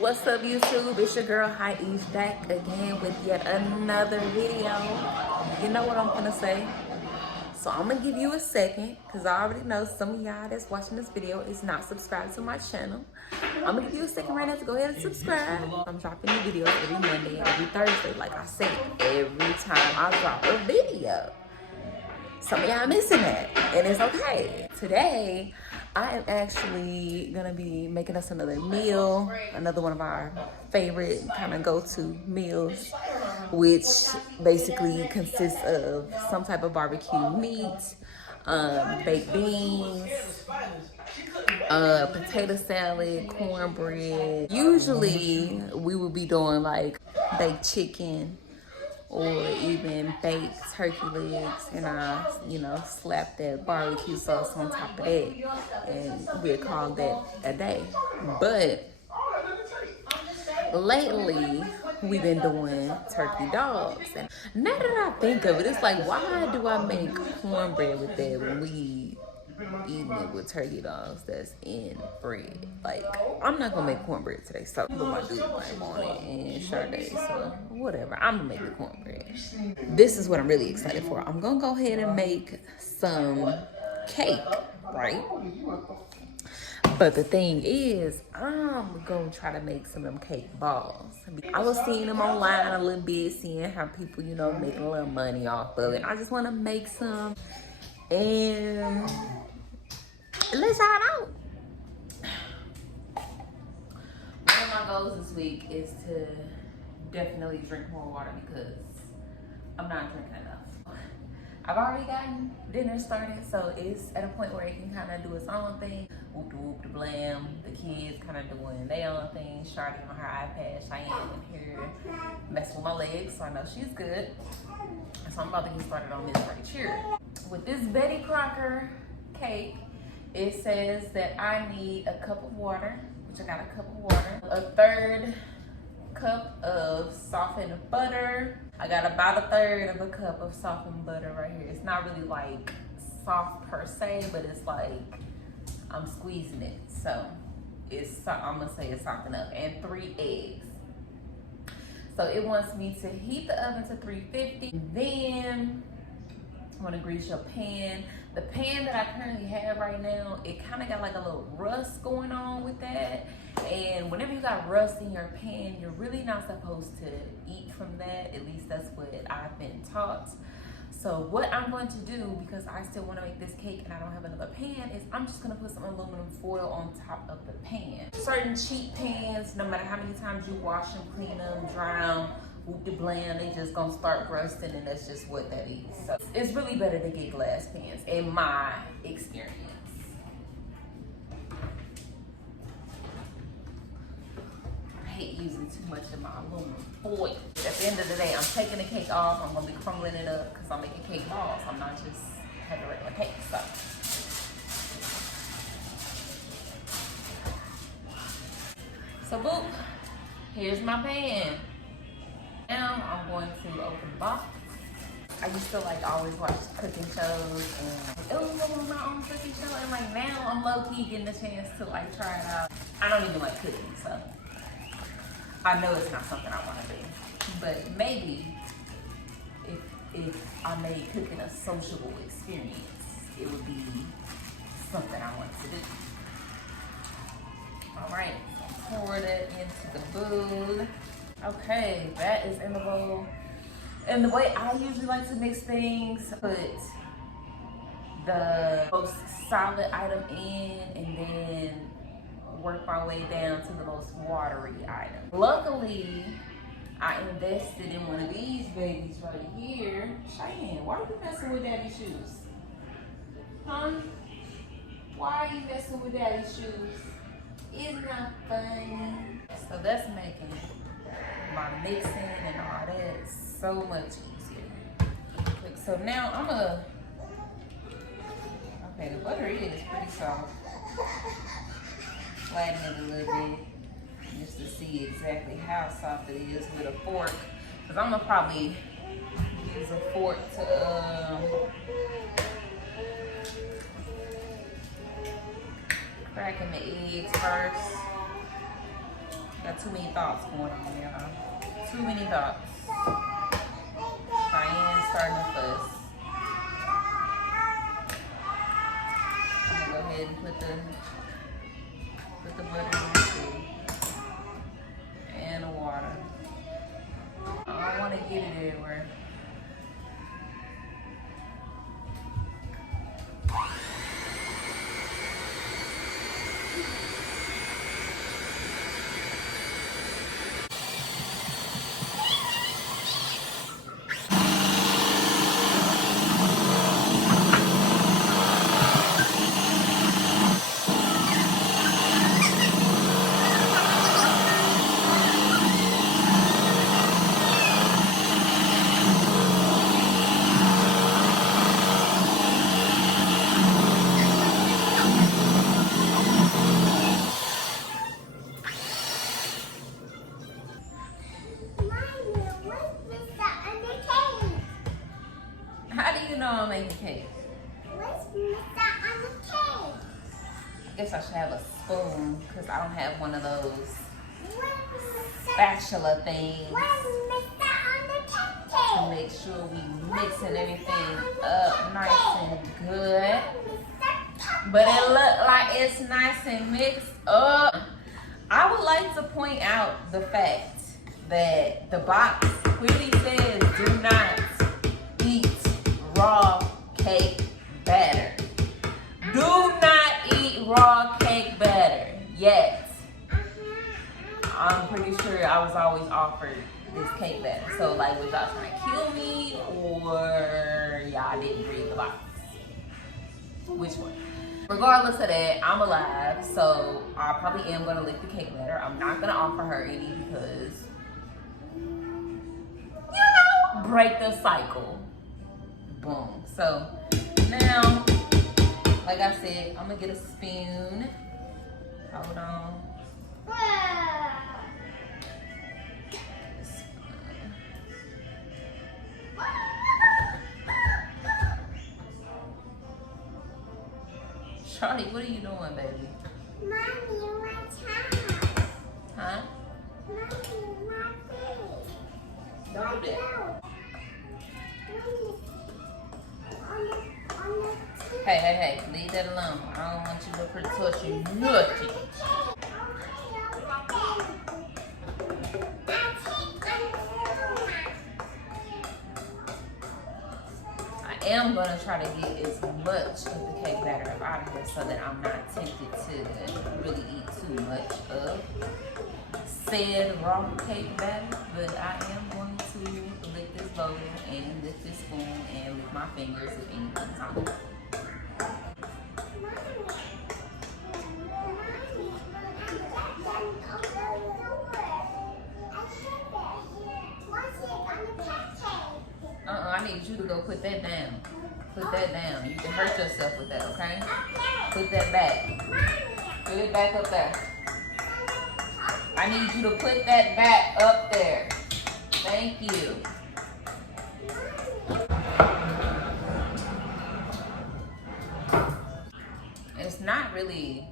What's up, YouTube? It's your girl Hiieishh back again with yet another video. You know what I'm gonna say? So I'm gonna give you a second because I already know some of y'all that's watching this video is not subscribed to my channel. I'm gonna give you a second right now to go ahead and subscribe. I'm dropping new videos every Monday and every Thursday. Like I said, every time I drop a video. Some of y'all missing that, and it's okay. Today, I am actually gonna be making us another meal, another one of our favorite kind of go-to meals, which basically consists of some type of barbecue meat, baked beans, potato salad, cornbread. Usually, we would be doing like baked chicken, or even baked turkey legs, and I, slap that barbecue sauce on top of that, and we'll call that a day. But lately, we've been doing turkey dogs, and now that I think of it, it's like, why do I make cornbread with that when we eating it with turkey dogs that's in bread? Like, I'm not gonna make cornbread today, so put my dude name on it and Sade, so whatever, I'm gonna make the cornbread. This is what I'm really excited for. I'm gonna go ahead and make some cake, right? But the thing is, I'm gonna try to make some of them cake balls. I was seeing them online a little bit, seeing how people, making a little money off of it. I just wanna make some and let y'all know. One of my goals this week is to definitely drink more water because I'm not drinking enough. I've already gotten dinner started, so it's at a point where it can kind of do its own thing. Whoop de whoop de blam. The kids kind of doing their own thing. Shardy on her iPad. Cheyenne in here messing with my legs, so I know she's good. So I'm about to get started on this right here. With this Betty Crocker cake, it says that I need a cup of water, which I got a cup of water, a third cup of softened butter. I got about a third of a cup of softened butter right here. It's not really like soft per se, but it's like I'm squeezing it. So I'm gonna say it's softened up. And 3 eggs. So it wants me to heat the oven to 350. Then I want to grease your pan. The pan that I currently have right now, it kind of got like a little rust going on with that. And whenever you got rust in your pan, you're really not supposed to eat from that. At least that's what I've been taught. So what I'm going to do, because I still want to make this cake and I don't have another pan, is I'm just going to put some aluminum foil on top of the pan. Certain cheap pans, no matter how many times you wash them, clean them, dry them, whoop de bland, they just gonna start rusting, and that's just what that is. So it's really better to get glass pans, in my experience. I hate using too much of my aluminum foil. At the end of the day, I'm taking the cake off. I'm gonna be crumbling it up because I'm making cake balls. I'm not just having regular cake. So boop, here's my pan. Now I'm going to open the box. I used to always watch cooking shows and on my own cooking show, and now I'm low-key getting a chance to try it out. I don't even like cooking, so I know it's not something I want to do. But maybe if I made cooking a sociable experience, it would be something I want to do. All right, pour that into the bowl. Okay, that is in the bowl. And the way I usually like to mix things, put the most solid item in and then work my way down to the most watery item. Luckily, I invested in one of these babies right here. Cheyenne, why are you messing with daddy's shoes? Huh? Why are you messing with daddy's shoes? Isn't that funny? So that's making my mixing and all that so much easier. So now okay, the butter is pretty soft. Flatten it a little bit just to see exactly how soft it is with a fork. Because I'm gonna probably use a fork to cracking the eggs first. Got too many thoughts going on, y'all. Too many thoughts. Diane starting to fuss. I'm gonna go ahead and put the butter in too. And the water. I don't want to get it everywhere. How do you know I'm making cake? What's Mr. on the cake? I guess I should have a spoon because I don't have one of those spatula things to make sure we mixing everything up nice and good. But it look like it's nice and mixed up. I would like to point out the fact that the box clearly says do not eat raw cake batter. Do not eat raw cake batter yet. I'm pretty sure I was always offered this cake batter. So like, was y'all trying to kill me or y'all didn't read the box? Which one? Regardless of that, I'm alive, so I probably am gonna lick the cake batter. I'm not gonna offer her any because, you know, break the cycle. Boom. So now, like I said, I'm gonna get a spoon. Hold on. Charlie, what are you doing, baby? Mommy, what's up? Huh? Mommy, what's Don't do that. Hey, leave that alone. I don't want you to put touch you nothing. I am gonna try to get as much of the cake batter up out of here so that I'm not tempted to really eat too much of said raw cake batter. But I am going to lick this bowl and lick this spoon and lick my fingers if anything's on it. I need you to go put that down. Put that down. You can hurt yourself with that, okay? Put that back. Put it back up there. I need you to put that back up there. Thank you. It's not really,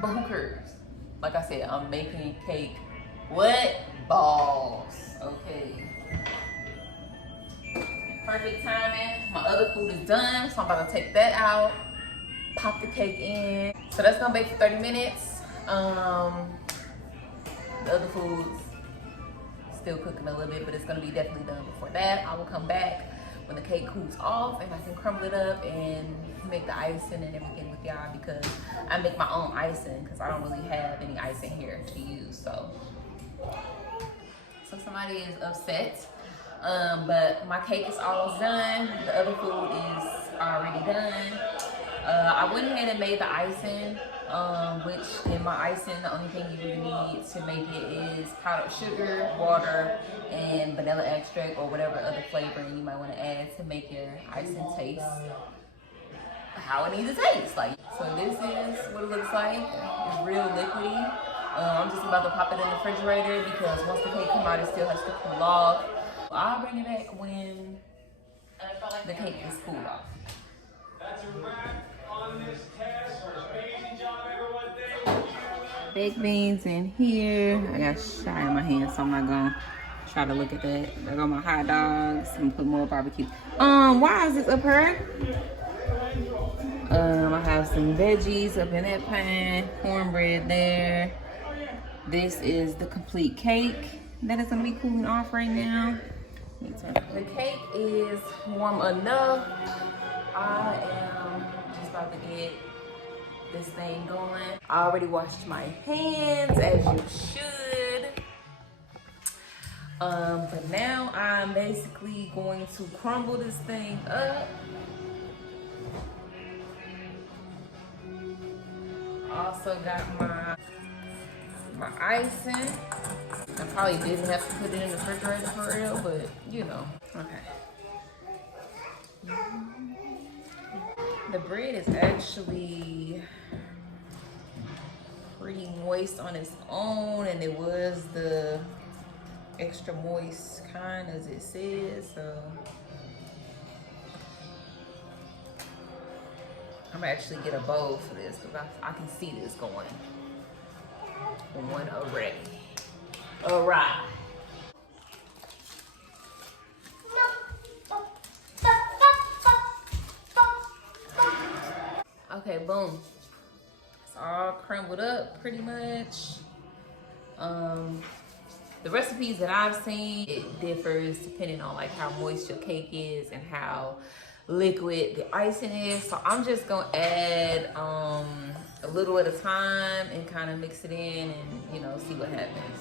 but who cares? Like I said, I'm making cake. What? Balls. Okay. Perfect timing. My other food is done, so I'm about to take that out, pop the cake in. So that's gonna bake for 30 minutes. The other food's still cooking a little bit, but it's gonna be definitely done before that. I will come back when the cake cools off and I can crumble it up and make the icing and everything with y'all because I make my own icing because I don't really have any icing here to use. So somebody is upset. But my cake is almost done. The other food is already done. I went ahead and made the icing, which in my icing, the only thing you really need to make it is powdered sugar, water, and vanilla extract or whatever other flavoring you might want to add to make your icing taste how it needs to taste. Like, so this is what it looks like. It's real liquidy. I'm just about to pop it in the refrigerator because once the cake comes out, it still has to cool off. I'll bring it back when the cake is cooled off. That's a wrap on this test. Amazing job, everyone. Thank you. Baked beans in here. I got shy in my hand, so I'm not gonna try to look at that. I got my hot dogs. I'm gonna put more barbecue. Why is this up here? I have some veggies up in that pan, cornbread there. This is the complete cake that is gonna be cooling off right now. The cake is warm enough. I am just about to get this thing going. I already washed my hands, as you should. But now I'm basically going to crumble this thing up. Also got my icing. I probably didn't have to put it in the refrigerator for real, but you know. Okay. The bread is actually pretty moist on its own, and it was the extra moist kind, as it says, so I'm gonna actually get a bowl for this because I can see this going one already. All right. Okay, boom. It's all crumbled up pretty much. The recipes that I've seen, it differs depending on like how moist your cake is and how liquid the icing is. So I'm just gonna add a little at a time and kind of mix it in and, you know, see what happens.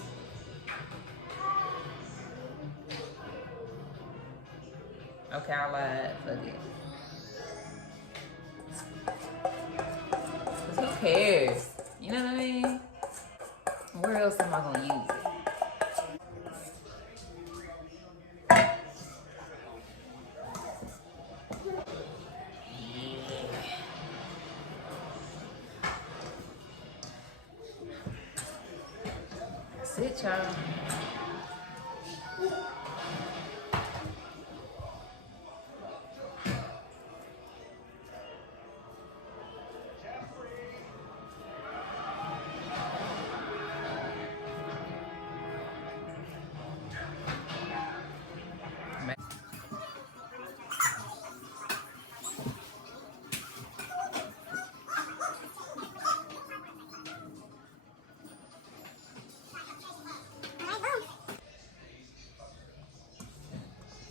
Okay, I lied. Fuck it. 'Cause who cares? You know what I mean? Where else am I gonna use it? That's it, y'all.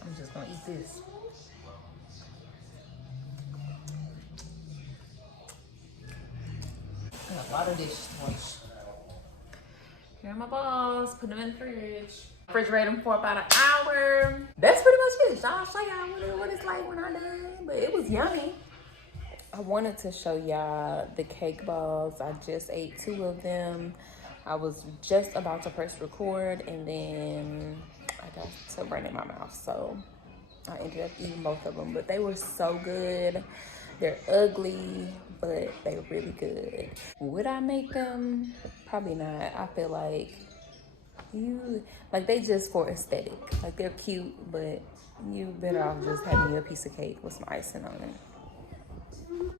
I'm just gonna eat this. Got a lot of dishes to wash. Here are my balls. Put them in the fridge. Refrigerate them for about an hour. That's pretty much it. I'll show y'all what it's like when I'm done. But it was yummy. I wanted to show y'all the cake balls. I just ate 2 of them. I was just about to press record and then I got to burn in my mouth. So I ended up eating both of them. But they were so good. They're ugly, but they're really good. Would I make them? Probably not. I feel like they just for aesthetic. Like they're cute, but you better off just having a piece of cake with some icing on it.